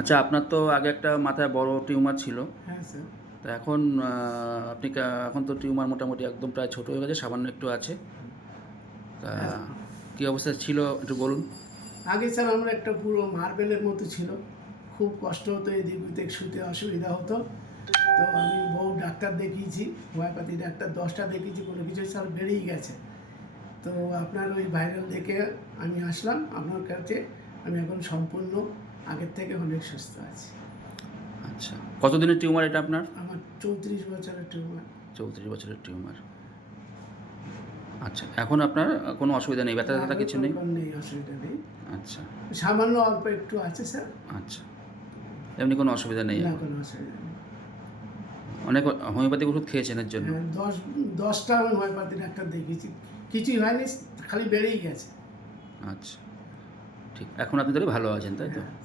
আচ্ছা, আপনার তো আগে একটা মাথায় বড় টিউমার ছিল। হ্যাঁ স্যার। তো এখন আপনি এখন তো টিউমার মোটামুটি একদম প্রায় ছোট হয়ে গেছে, সামান্য একটু আছে। তা হ্যাঁ, কী অবস্থায় ছিল একটু বলুন? আগে স্যার আমরা একটা পুরো মার্বেলের মতো ছিল। খুব কষ্ট হতো, এদিক ওদিক শুতে অসুবিধা হতো। তো আমি বহু ডাক্তার দেখিয়েছি, হোমিওপ্যাথি ডাক্তার 10টা দেখিয়েছি, কোনো কিছু স্যার বেড়েই গেছে। তো আপনার ওই ভাইরাল দেখে আমি আসলাম আপনার কাছে। আমি এখন সম্পূর্ণ আগের থেকে অনেক সুস্থ আছি। আচ্ছা, কতদিনের টিউমার এটা আপনার? আমার 34 বছরের টিউমার। 34 বছরের টিউমার। আচ্ছা, এখন আপনার কোনো অসুবিধা নেই, ব্যথা-ট্যাথা কিছু নেই? এখন নেই, অসুবিধা নেই। আচ্ছা, সামান্য অল্প একটু আছে স্যার। আচ্ছা। এমনি কোনো অসুবিধা নেই না, এখন? কোনো অসুবিধা নেই। অনেক হোমিওপ্যাথিক ওষুধ খেয়েছেন এর জন্য? হ্যাঁ, 10টা আমি হোমিওপ্যাথি ডাক্তার দেখিয়েছি, কিছুই হয়নি, খালি বেড়েই গেছে। আচ্ছা, ঠিক। এখন আপনি তাহলে ভালো আছেন, তাই তো? হ্যাঁ।